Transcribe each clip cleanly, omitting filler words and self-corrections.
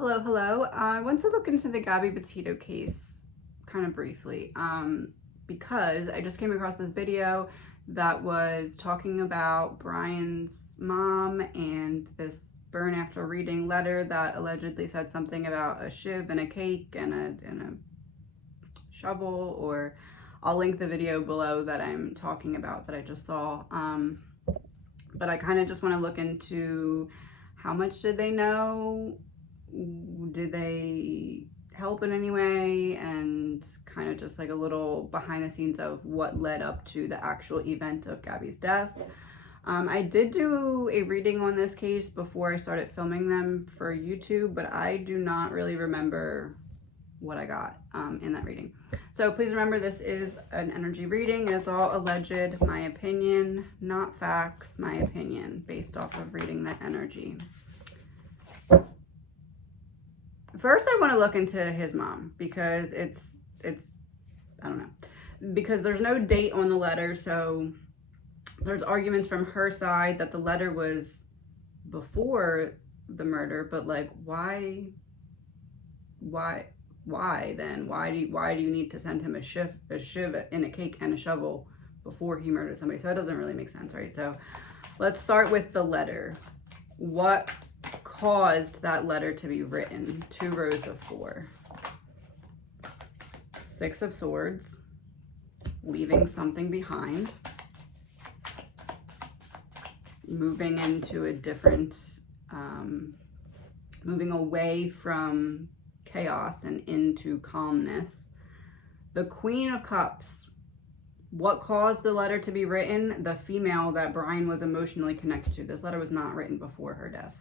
Hello, hello. I want to look into the GABBY PETITO case kind of briefly because I just came across this video that was talking about Brian's mom and this burn after reading letter that allegedly said something about a shiv and a cake and a shovel, or I'll link the video below that I'm talking about that I just saw. But I kind of just want to look into how much did they know? Did they help in any way? And kind of just like a little behind the scenes of what led up to the actual event of Gabby's death. I did do a reading on this case before I started filming them for YouTube, but I do not really remember what I got in that reading. So please remember, this is an energy reading. It is all alleged, my opinion, not facts, my opinion, based off of reading the energy. First, I want to look into his mom because it's I don't know, because there's no date on the letter. So there's arguments from her side that the letter was before the murder, but like why then? Why do you need to send him a shiv in a cake and a shovel before he murdered somebody? So that doesn't really make sense, right? So let's start with the letter. What caused that letter to be written? 2 rows of 4. 6 of Swords, leaving something behind, moving into a different, moving away from chaos and into calmness. The Queen of Cups. What caused the letter to be written? The female that Brian was emotionally connected to. This letter was not written before her death.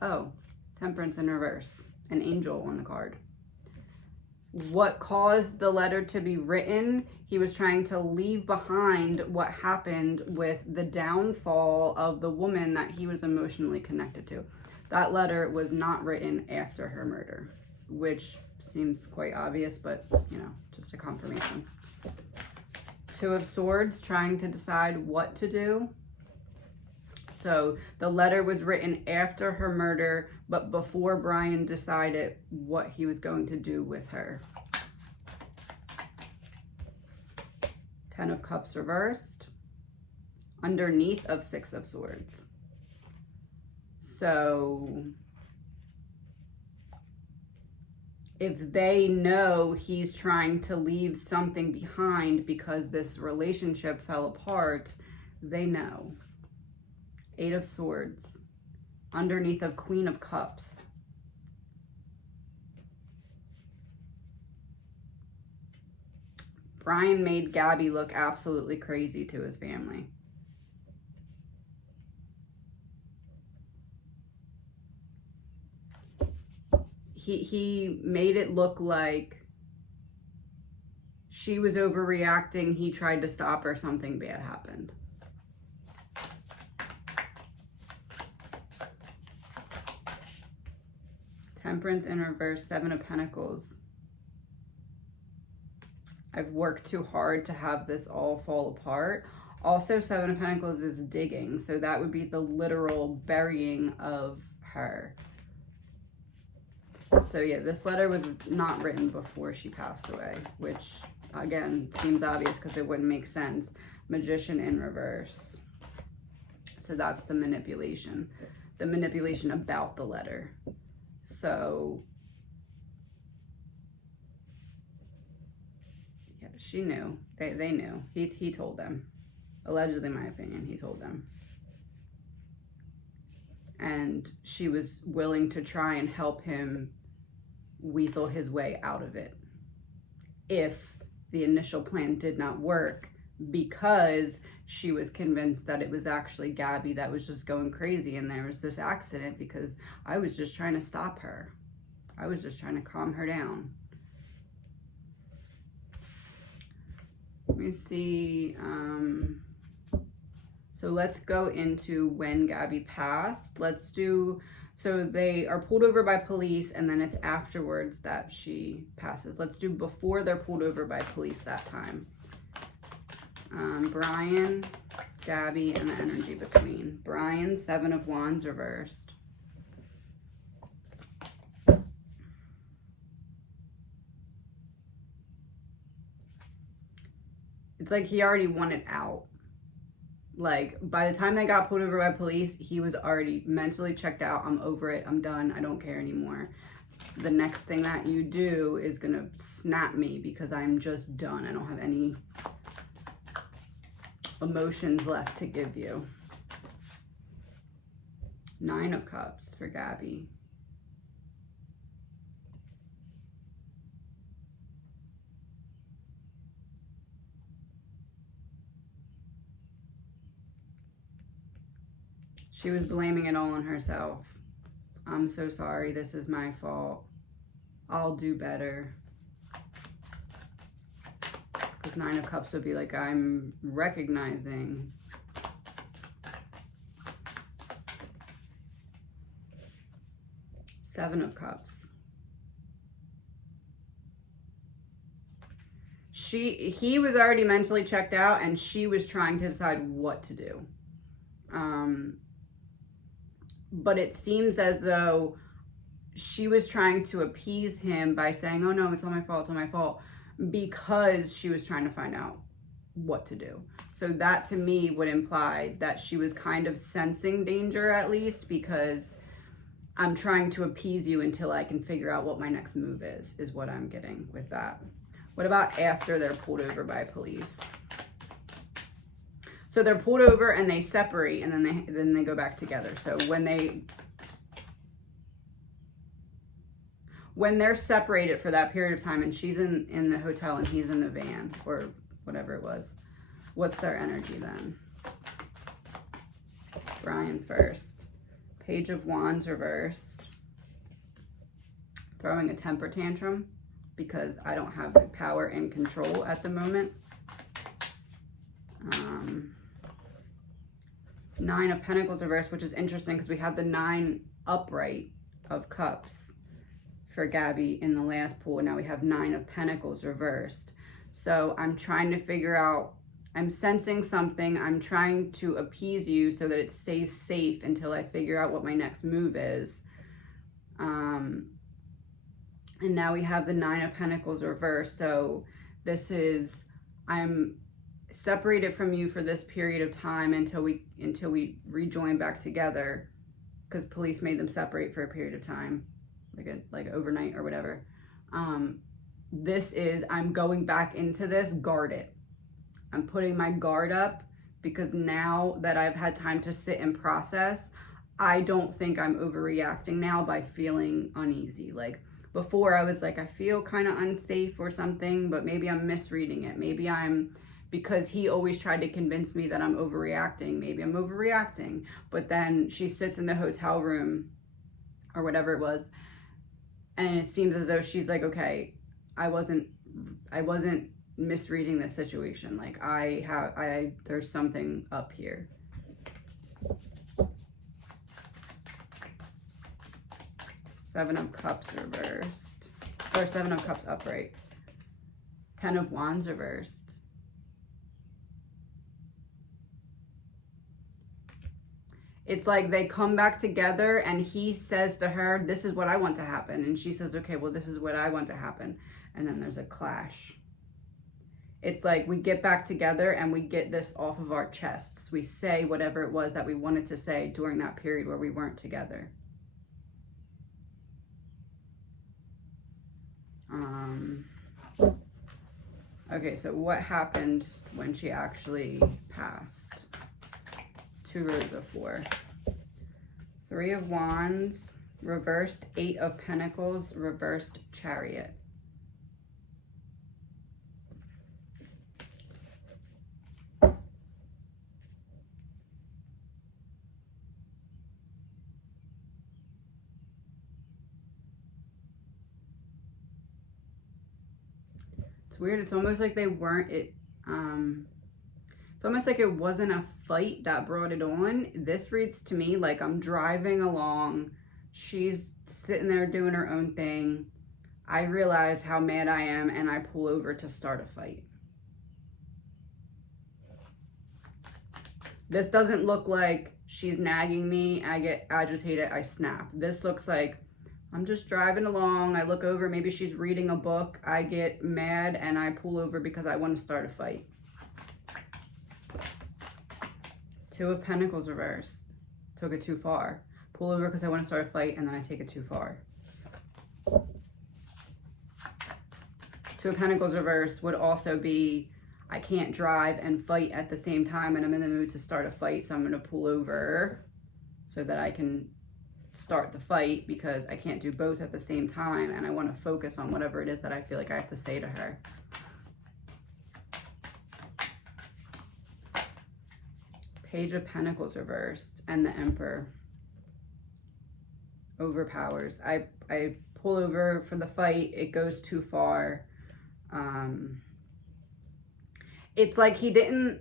Oh, Temperance in reverse. An angel on the card. What caused the letter to be written? He was trying to leave behind what happened with the downfall of the woman that he was emotionally connected to. That letter was not written after her murder, which seems quite obvious, but you know, just a confirmation. 2 of Swords, trying to decide what to do. So the letter was written after her murder, but before Brian decided what he was going to do with her. 10 of Cups reversed, underneath of 6 of Swords. So if they know he's trying to leave something behind because this relationship fell apart, they know. 8 of Swords, underneath of Queen of Cups. Brian made Gabby look absolutely crazy to his family. He made it look like she was overreacting. He tried to stop her. Something bad happened. Temperance in reverse, 7 of Pentacles. I've worked too hard to have this all fall apart. Also, 7 of Pentacles is digging, so that would be the literal burying of her. So yeah, this letter was not written before she passed away, which again seems obvious because it wouldn't make sense. Magician in reverse. So that's the manipulation about the letter. So yeah, she knew. They knew. He told them. Allegedly, my opinion, he told them. And she was willing to try and help him weasel his way out of it if the initial plan did not work, because she was convinced that it was actually Gabby that was just going crazy and there was this accident because I was just trying to stop her. I was just trying to calm her down. Let me see. So let's go into when Gabby passed. Let's do, so they are pulled over by police and then it's afterwards that she passes. Let's do before they're pulled over by police that time. Brian, Gabby, and the energy between. Brian, 7 of Wands reversed. it's like he already wanted out. Like, by the time they got pulled over by police, he was already mentally checked out. I'm over it. I'm done. I don't care anymore. The next thing that you do is going to snap me because I'm just done. I don't have any emotions left to give you. 9 of Cups for Gabby. She was blaming it all on herself. I'm so sorry. This is my fault. I'll do better. Because 9 of Cups would be like, I'm recognizing. Seven of Cups. He was already mentally checked out, and she was trying to decide what to do. But it seems as though she was trying to appease him by saying, oh no, it's all my fault, it's all my fault, because she was trying to find out what to do. So that to me would imply that she was kind of sensing danger, at least, because I'm trying to appease you until I can figure out what my next move is what I'm getting with that. What about after they're pulled over by police? So they're pulled over and they separate, and then they go back together. So when they're separated for that period of time, and she's in the hotel and he's in the van or whatever it was, what's their energy then? Brian first. Page of Wands reversed. Throwing a temper tantrum because I don't have the power and control at the moment. 9 of Pentacles reversed, which is interesting because we had the 9 upright of Cups for Gabby in the last pool. Now we have 9 of Pentacles reversed. So I'm trying to figure out, I'm sensing something. I'm trying to appease you so that it stays safe until I figure out what my next move is. And now we have the 9 of Pentacles reversed. So this is, I'm separated from you for this period of time until we rejoin back together, because police made them separate for a period of time, like overnight or whatever. This is, I'm going back into this guarded. I'm putting my guard up because now that I've had time to sit and process, I don't think I'm overreacting now by feeling uneasy. Like before I was like, I feel kind of unsafe or something, but maybe I'm misreading it. Maybe I'm, because he always tried to convince me that I'm overreacting. Maybe I'm overreacting. But then she sits in the hotel room or whatever it was, and it seems as though she's like, okay, I wasn't misreading this situation. Like there's something up here. Seven of Cups reversed, or 7 of Cups upright. 10 of Wands reversed. It's like they come back together and he says to her, this is what I want to happen. And she says, okay, well, this is what I want to happen. And then there's a clash. It's like we get back together and we get this off of our chests. We say whatever it was that we wanted to say during that period where we weren't together. Okay, so what happened when she actually passed? 2 rows of 4. 3 of Wands, reversed 8 of Pentacles, reversed Chariot. It's weird. It's almost like they weren't it's almost like it wasn't a fight that brought it on. This reads to me like I'm driving along. She's sitting there doing her own thing. I realize how mad I am and I pull over to start a fight. This doesn't look like she's nagging me. I get agitated. I snap. This looks like I'm just driving along. I look over. Maybe she's reading a book. I get mad and I pull over because I want to start a fight. Two of Pentacles reversed. Took it too far. Pull over because I want to start a fight, and then I take it too far. Two of Pentacles reversed would also be, I can't drive and fight at the same time, and I'm in the mood to start a fight, so I'm going to pull over so that I can start the fight, because I can't do both at the same time, and I want to focus on whatever it is that I feel like I have to say to her. Page of Pentacles reversed and the Emperor. Overpowers. I pull over for the fight. It goes too far. It's like he didn't...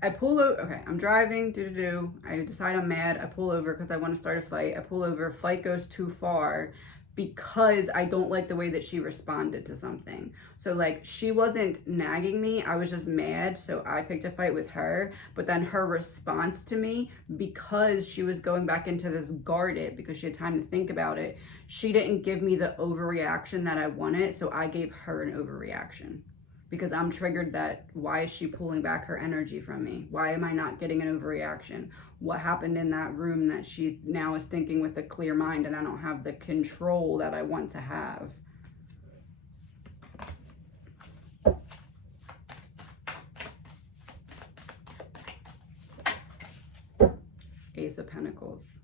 I pull over. Okay, I'm driving. I decide I'm mad. I pull over because I want to start a fight. I pull over. Fight goes too far because I don't like the way that she responded to something. So like, she wasn't nagging me, I was just mad, so I picked a fight with her. But then her response to me, because she was going back into this guarded, because she had time to think about it, she didn't give me the overreaction that I wanted, so I gave her an overreaction. Because I'm triggered that, why is she pulling back her energy from me? Why am I not getting an overreaction? What happened in that room that she now is thinking with a clear mind, and I don't have the control that I want to have? Ace of Pentacles.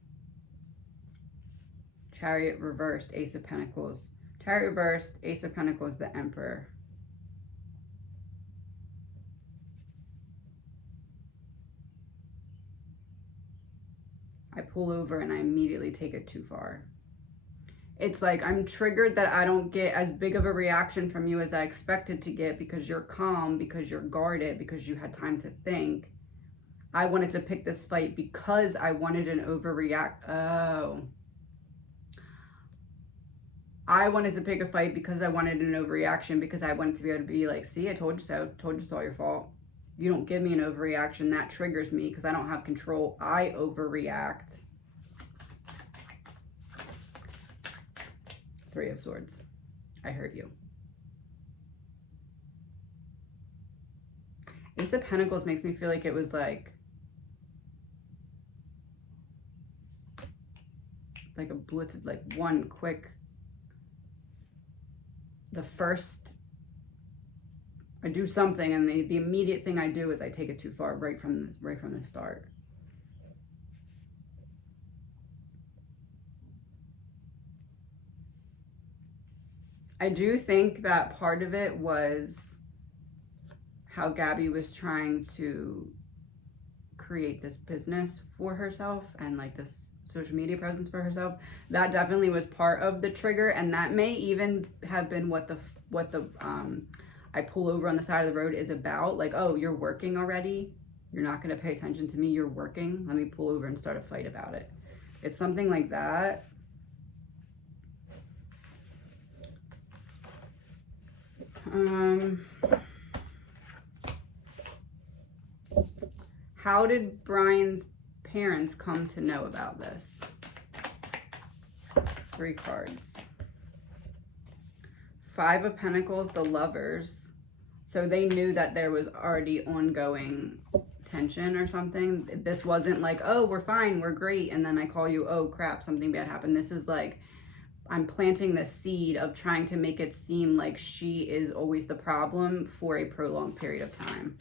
Chariot reversed, Ace of Pentacles. Chariot reversed, Ace of Pentacles, the Emperor. I pull over and I immediately take it too far. It's like, I'm triggered that I don't get as big of a reaction from you as I expected to get, because you're calm, because you're guarded, because you had time to think. I wanted to pick this fight because I wanted an overreact. Oh. I wanted to pick a fight because I wanted an overreaction, because I wanted to be able to be like, see, I told you so. Told you it's all your fault. You don't give me an overreaction. That triggers me because I don't have control. I overreact. Three of Swords. I heard you. Ace of Pentacles makes me feel like it was like a blitz, like one quick, the first, I do something, and the immediate thing I do is I take it too far right from the start. I do think that part of it was how Gabby was trying to create this business for herself, and like this social media presence for herself. That definitely was part of the trigger, and that may even have been what the I pull over on the side of the road is about. Like, oh, you're working already? You're not going to pay attention to me? You're working? Let me pull over and start a fight about it. It's something like that. How did Brian's parents come to know about this? 3 cards. 5 of Pentacles, the Lovers. So they knew that there was already ongoing tension or something. This wasn't like, oh, we're fine, we're great, and then I call you, oh crap, something bad happened. This is like, I'm planting the seed of trying to make it seem like she is always the problem for a prolonged period of time.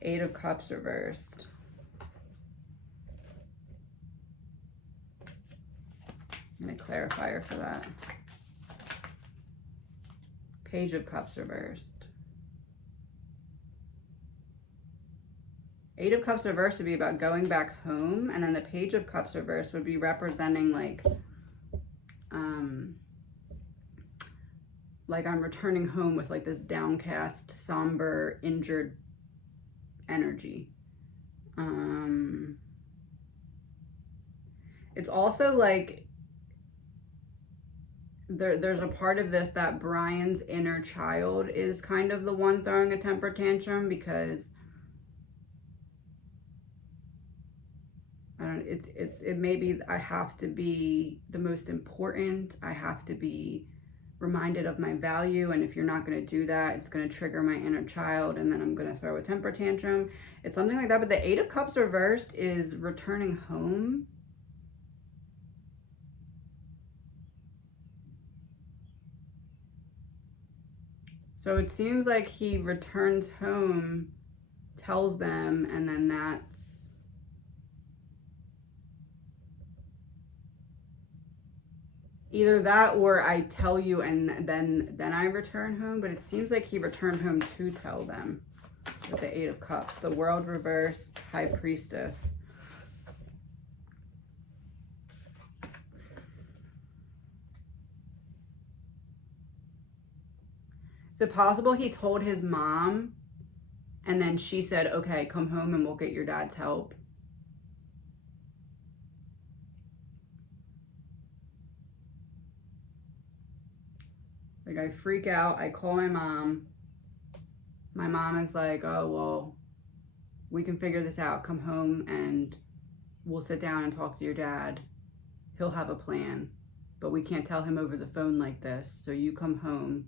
Eight of Cups reversed. I'm going to clarifier for that. Page of Cups reversed. Eight of Cups reversed would be about going back home, and then the Page of Cups reversed would be representing like I'm returning home with like this downcast, somber, injured energy. It's also like there's a part of this that Brian's inner child is kind of the one throwing a temper tantrum, because it may be I have to be the most important, I have to be reminded of my value, and if you're not going to do that, it's going to trigger my inner child, and then I'm going to throw a temper tantrum. It's something like that. But the 8 of Cups reversed is returning home. So it seems like he returns home, tells them, and then that's either that or I tell you and then I return home. But it seems like he returned home to tell them with the 8 of Cups. The World reversed, High Priestess. Is it possible he told his mom and then she said, okay, come home and we'll get your dad's help? Like, I freak out. I call my mom. My mom is like, oh, well, we can figure this out. Come home and we'll sit down and talk to your dad. He'll have a plan. But we can't tell him over the phone like this. So you come home.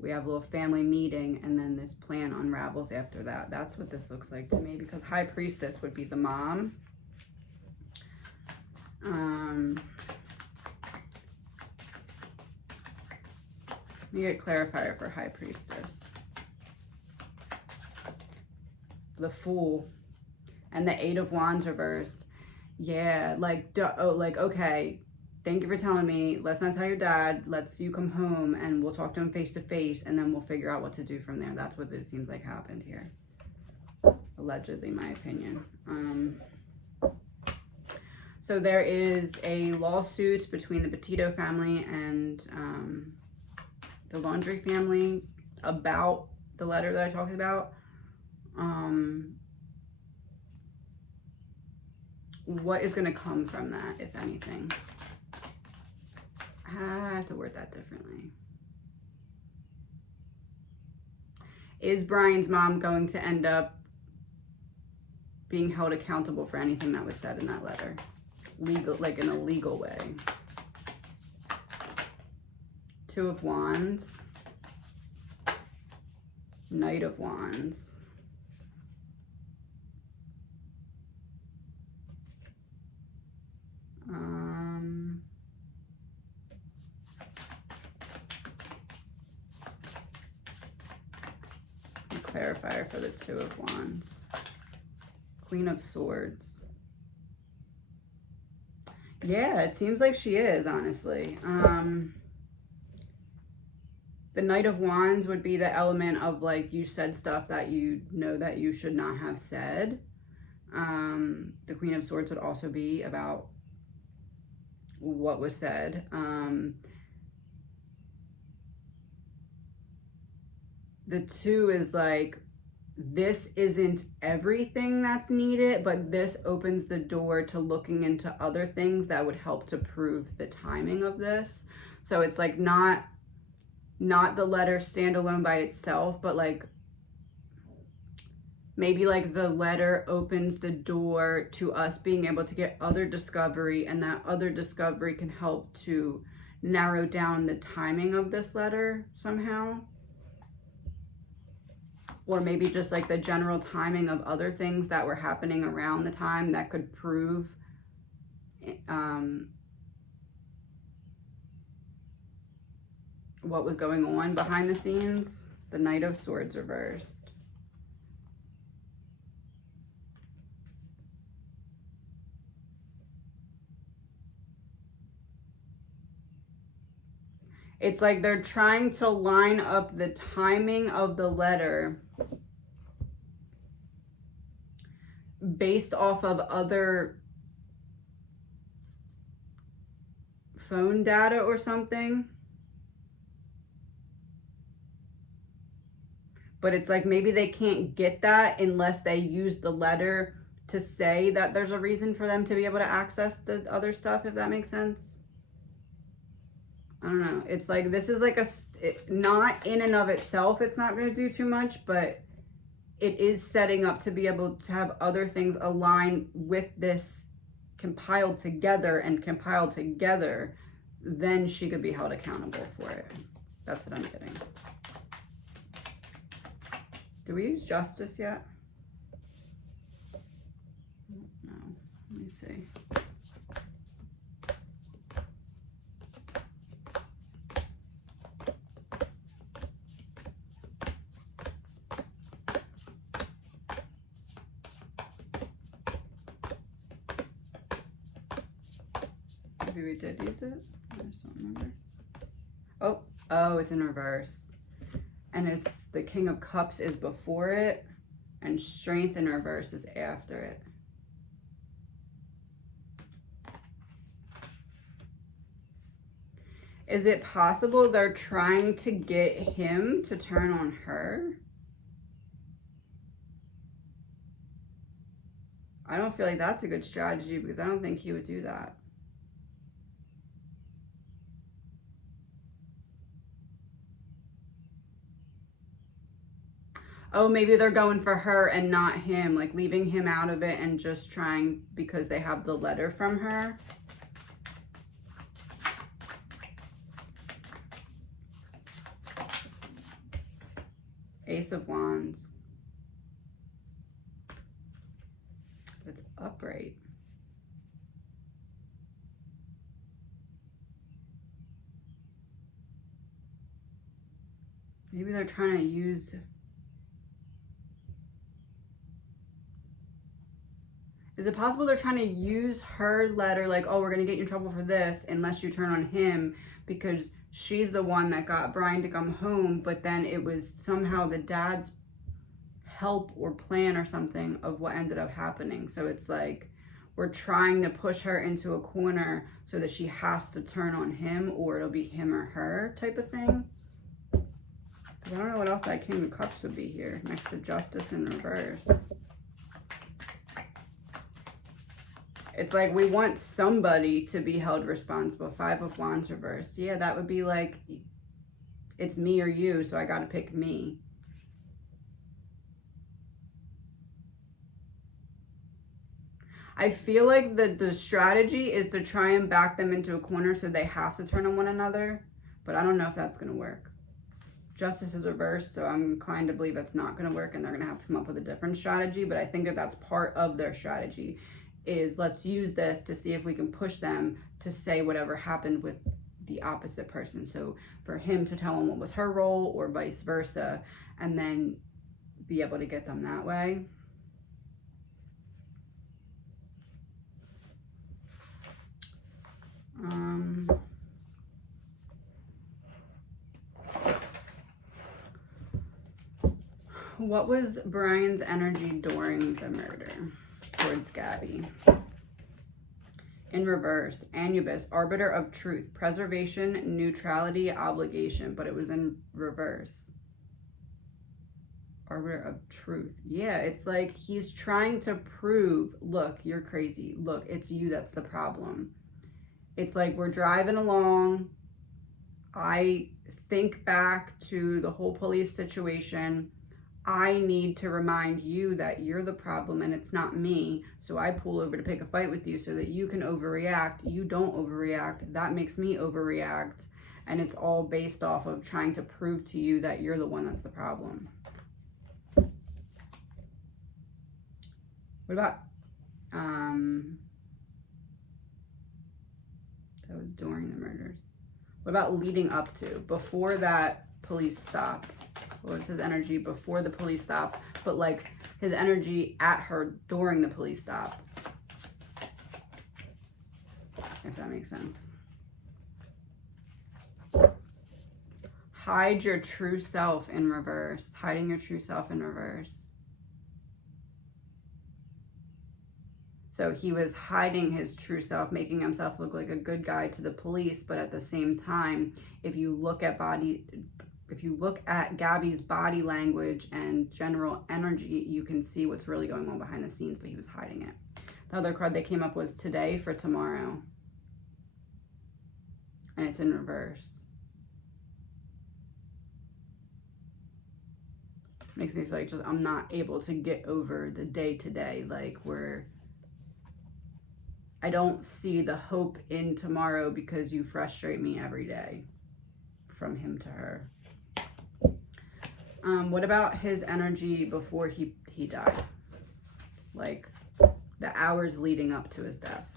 We have a little family meeting, and then this plan unravels after that. That's what this looks like to me, because High Priestess would be the mom. Let me get clarifier for High Priestess. The Fool and the 8 of Wands reversed. Yeah, like, okay, thank you for telling me. Let's not tell your dad. Let's you come home and we'll talk to him face to face, and then we'll figure out what to do from there. That's what it seems like happened here. Allegedly, my opinion. So there is a lawsuit between the Petito family and the Laundry family about the letter that I talked about. What is going to come from that, if anything? I have to word that differently. Is Brian's mom going to end up being held accountable for anything that was said in that letter? Legal, like in a legal way. 2 of Wands. Knight of Wands. Clarifier for the 2 of Wands. Queen of Swords. Yeah, it seems like she is, honestly. The Knight of Wands would be the element of, like, you said stuff that you know that you should not have said. The Queen of Swords would also be about what was said. The 2 is like, this isn't everything that's needed, but this opens the door to looking into other things that would help to prove the timing of this. So it's like not the letter standalone by itself, but like maybe like the letter opens the door to us being able to get other discovery, and that other discovery can help to narrow down the timing of this letter somehow. Or maybe just like the general timing of other things that were happening around the time that could prove what was going on behind the scenes. The Knight of Swords reversed. It's like they're trying to line up the timing of the letter based off of other phone data or something. But it's like maybe they can't get that unless they use the letter to say that there's a reason for them to be able to access the other stuff, if that makes sense. I don't know. It's like, this is like not in and of itself, it's not going to do too much, but it is setting up to be able to have other things align with this compiled together, and compiled together then she could be held accountable for it. That's what I'm getting. Do we use justice yet? No. Let me see. Maybe we did use it. I just don't remember. Oh, it's in reverse. And it's the King of Cups is before it, and Strength in reverse is after it. Is it possible they're trying to get him to turn on her? I don't feel like that's a good strategy because I don't think he would do that. Oh, maybe they're going for her and not him, like leaving him out of it and just trying because they have the letter from her. Ace of Wands. It's upright. Maybe they're trying to use... Is it possible they're trying to use her letter, like, oh, we're going to get you in trouble for this unless you turn on him, because she's the one that got Brian to come home, but then it was somehow the dad's help or plan or something of what ended up happening. So it's like we're trying to push her into a corner so that she has to turn on him, or it'll be him or her type of thing. I don't know what else that King of Cups would be here next to Justice in reverse. It's like we want somebody to be held responsible. Five of Wands reversed. Yeah, that would be like, it's me or you, so I got to pick me. I feel like the strategy is to try and back them into a corner so they have to turn on one another, but I don't know if that's going to work. Justice is reversed, so I'm inclined to believe it's not going to work and they're going to have to come up with a different strategy, but I think that that's part of their strategy. Is let's use this to see if we can push them to say whatever happened with the opposite person. So for him to tell him what was her role or vice versa, and then be able to get them that way. What was Brian's energy during the murder towards Gabby? In reverse, Anubis, arbiter of truth, preservation, neutrality, obligation, but it was in reverse. Arbiter of truth. Yeah, it's like he's trying to prove, look, you're crazy. Look, it's you that's the problem. It's like we're driving along. I think back to the whole police situation. I need to remind you that you're the problem and it's not me. So I pull over to pick a fight with you so that you can overreact. You don't overreact. That makes me overreact. And it's all based off of trying to prove to you that you're the one that's the problem. What about, that was during the murders. What about leading up to, before that police stop? What was his energy before the police stop, but like his energy at her during the police stop? If that makes sense. Hide your true self in reverse. Hiding your true self in reverse. So he was hiding his true self, making himself look like a good guy to the police, but at the same time, if you look at Gabby's body language and general energy, you can see what's really going on behind the scenes, but he was hiding it. The other card they came up was today for tomorrow. And it's in reverse. Makes me feel like just I'm not able to get over the day to day. Like I don't see the hope in tomorrow because you frustrate me every day. From him to her. What about his energy before he died? Like the hours leading up to his death.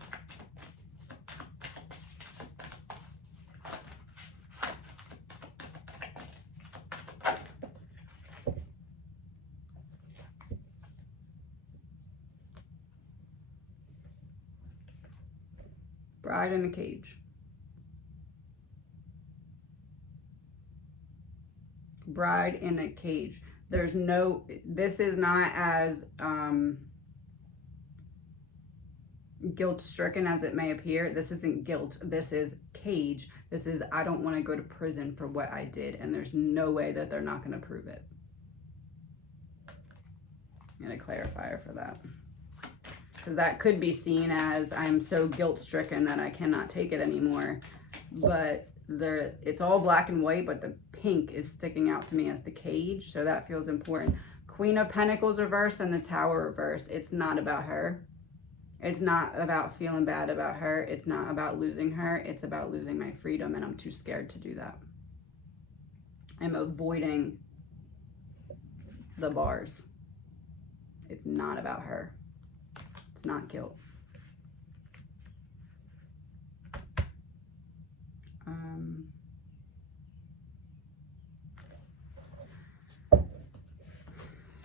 Bride in a cage. Bride in a cage. There's no, this is not as guilt-stricken as it may appear. This isn't guilt. This is cage. This is, I don't want to go to prison for what I did, and there's no way that they're not going to prove it. I'm going to clarifier for that. Because that could be seen as I'm so guilt-stricken that I cannot take it anymore. But it's all black and white, but the pink is sticking out to me as the cage, so that feels important. Queen of Pentacles reverse and the Tower reverse. It's not about her. It's not about feeling bad about her. It's not about losing her. It's about losing my freedom, and I'm too scared to do that. I'm avoiding the bars. It's not about her. It's not guilt.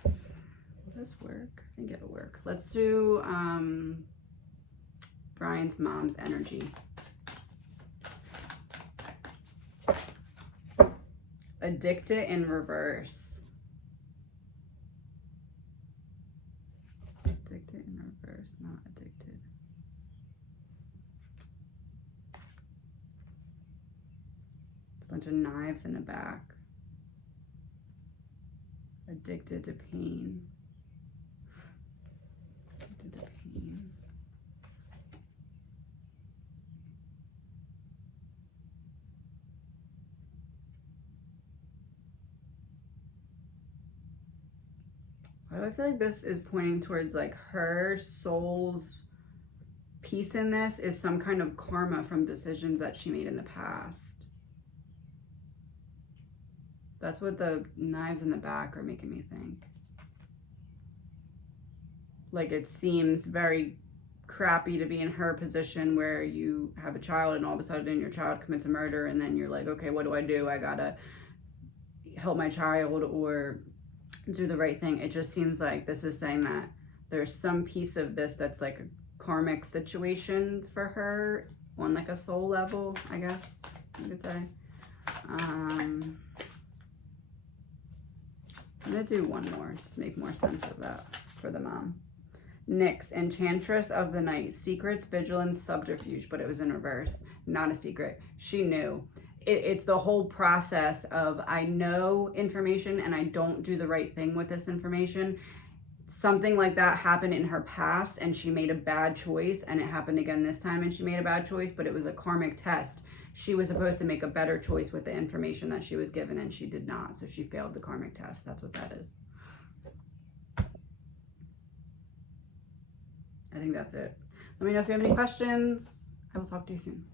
Will this work? I think it'll work. Let's do Brian's mom's energy. Addicted in reverse. Addicted in reverse, not addicted. A bunch of knives in the back. Addicted to pain. Addicted to pain. Why do I feel like this is pointing towards like her soul's piece in this is some kind of karma from decisions that she made in the past. That's what the knives in the back are making me think. Like it seems very crappy to be in her position where you have a child and all of a sudden your child commits a murder and then you're like, okay, what do? I gotta help my child or do the right thing. It just seems like this is saying that there's some piece of this that's like a karmic situation for her on like a soul level, I guess you could say. I'm gonna do one more just to make more sense of that for the mom. Nyx, Enchantress of the Night, secrets, vigilance, subterfuge, but it was in reverse, not a secret. She knew. It's the whole process of I know information and I don't do the right thing with this information. Something like that happened in her past and she made a bad choice, and it happened again this time and she made a bad choice, but it was a karmic test. She was supposed to make a better choice with the information that she was given and she did not, so she failed the karmic test. That's what that is. I think that's it. Let me know if you have any questions. I will talk to you soon.